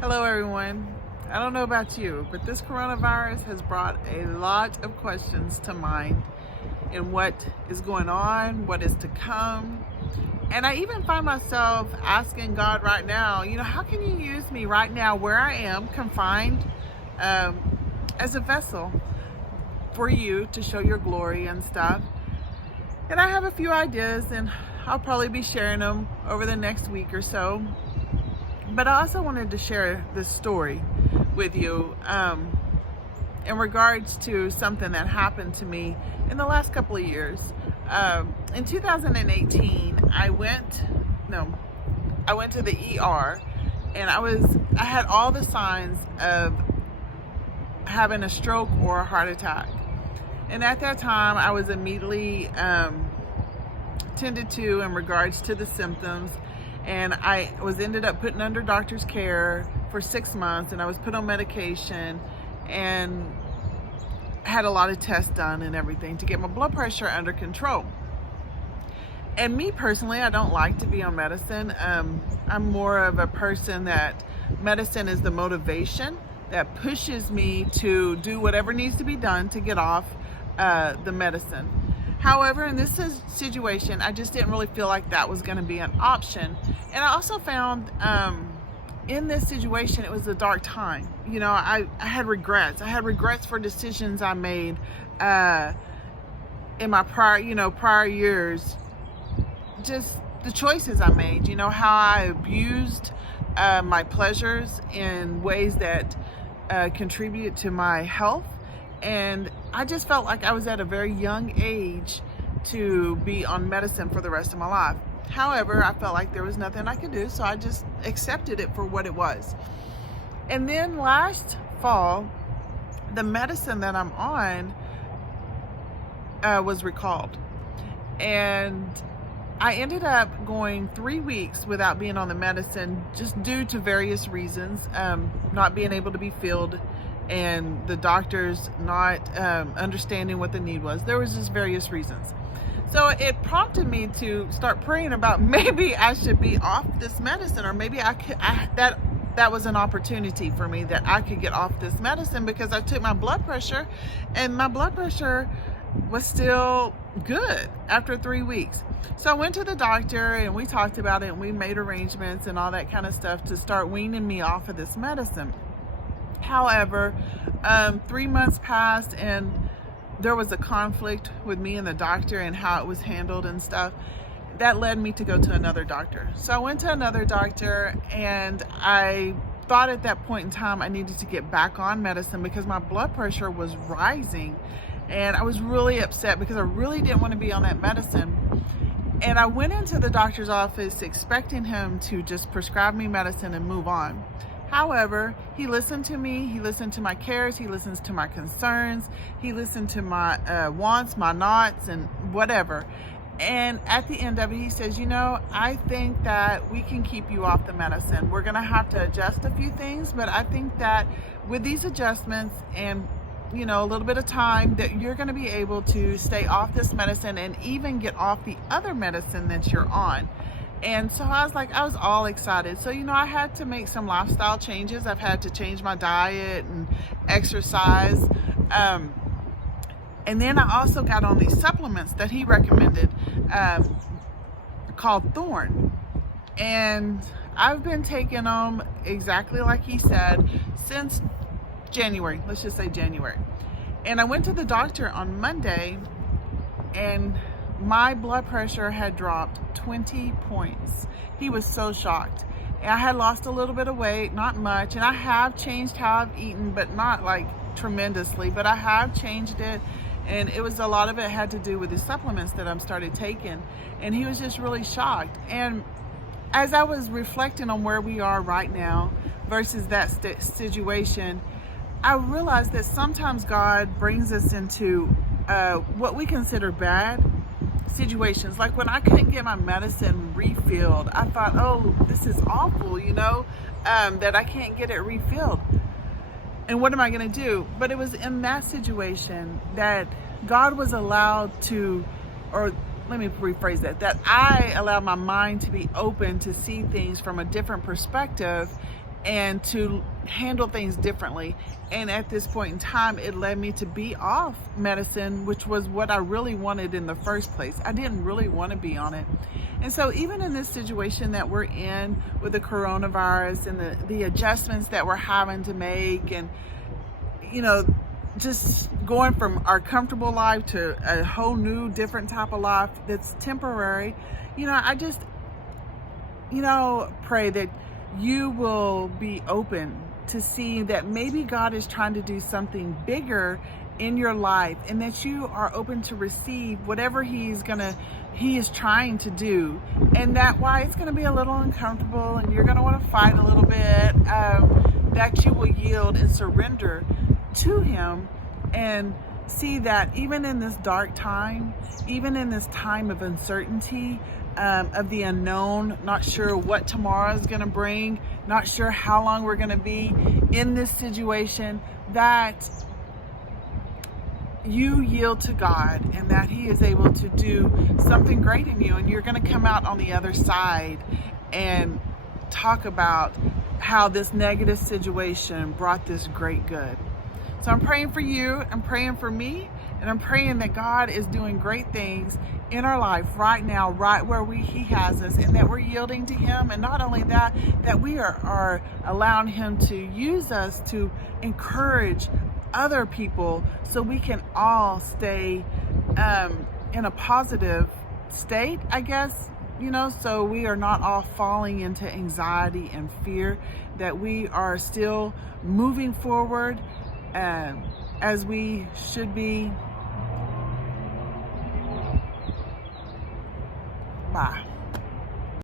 Hello everyone. I don't know about you, but this coronavirus has brought a lot of questions to mind in what is going on, what is to come. And I even find myself asking God right now, how can you use me right now where I am confined um, as a vessel for you to show your glory and stuff. And I have a few ideas and I'll probably be sharing them over the next week or so. But I also wanted to share this story with you in regards to something that happened to me in the last couple of years. In 2018, I went to the ER, and I had all the signs of having a stroke or a heart attack. And at that time, I was immediately tended to in regards to the symptoms. And I ended up putting under doctor's care for 6 months, and I was put on medication and had a lot of tests done and everything to get my blood pressure under control. And me personally, I don't like to be on medicine. I'm more of a person that medicine is the motivation that pushes me to do whatever needs to be done to get off the medicine. However, in this situation, I just didn't really feel like that was going to be an option. And I also found in this situation, it was a dark time. I had regrets. I had regrets for decisions I made in my prior years. Just the choices I made, how I abused my pleasures in ways that contribute to my health. And I just felt like I was at a very young age to be on medicine for the rest of my life. However, I felt like there was nothing I could do, so I just accepted it for what it was. And then last fall, the medicine that I'm on was recalled. And I ended up going 3 weeks without being on the medicine just due to various reasons, not being able to be filled and the doctors not understanding what the need was. There was just various reasons. So it prompted me to start praying about maybe I should be off this medicine, or maybe that was an opportunity for me that I could get off this medicine, because I took my blood pressure and my blood pressure was still good after 3 weeks. So I went to the doctor and we talked about it and we made arrangements and all that kind of stuff to start weaning me off of this medicine. However, 3 months passed and there was a conflict with me and the doctor and how it was handled and stuff. That led me to go to another doctor. So I went to another doctor, and I thought at that point in time I needed to get back on medicine because my blood pressure was rising. And I was really upset because I really didn't want to be on that medicine. And I went into the doctor's office expecting him to just prescribe me medicine and move on. However, he listened to me, he listened to my cares, he listens to my concerns, he listened to my wants, my nots, and whatever. And at the end of it, he says, I think that we can keep you off the medicine. We're going to have to adjust a few things, but I think that with these adjustments and a little bit of time, that you're going to be able to stay off this medicine and even get off the other medicine that you're on. And so I was all excited. So, I had to make some lifestyle changes. I've had to change my diet and exercise. And then I also got on these supplements that he recommended called Thorn. And I've been taking them exactly like he said since January. Let's just say January. And I went to the doctor on Monday, and my blood pressure had dropped 20 points. He was so shocked. And I had lost a little bit of weight, not much, and I have changed how I've eaten, but not like tremendously, but I have changed it. And a lot of it had to do with the supplements that I'm started taking. And he was just really shocked. And as I was reflecting on where we are right now versus that situation, I realized that sometimes God brings us into what we consider bad situations. Like when I couldn't get my medicine refilled, I thought, oh, this is awful, that I can't get it refilled. And what am I going to do? But it was in that situation that God was allowed to, or let me rephrase that I allowed my mind to be open to see things from a different perspective and to handle things differently. And at this point in time, it led me to be off medicine, which was what I really wanted in the first place. I didn't really want to be on it. And so even in this situation that we're in with the coronavirus and the adjustments that we're having to make, and, you know, just going from our comfortable life to a whole new different type of life that's temporary, I just, pray that you will be open to see that maybe God is trying to do something bigger in your life, and that you are open to receive whatever he is trying to do, and that why it's going to be a little uncomfortable and you're going to want to fight a little bit, that you will yield and surrender to him, and see that even in this dark time, even in this time of uncertainty, of the unknown, not sure what tomorrow is going to bring, not sure how long we're going to be in this situation, that you yield to God, and that he is able to do something great in you, and you're going to come out on the other side and talk about how this negative situation brought this great good. So I'm praying for you, I'm praying for me, and I'm praying that God is doing great things in our life right now, right where he has us, and that we're yielding to him. And not only that, that we are allowing him to use us to encourage other people, so we can all stay in a positive state, I guess, so we are not all falling into anxiety and fear, that we are still moving forward as we should be. Bye.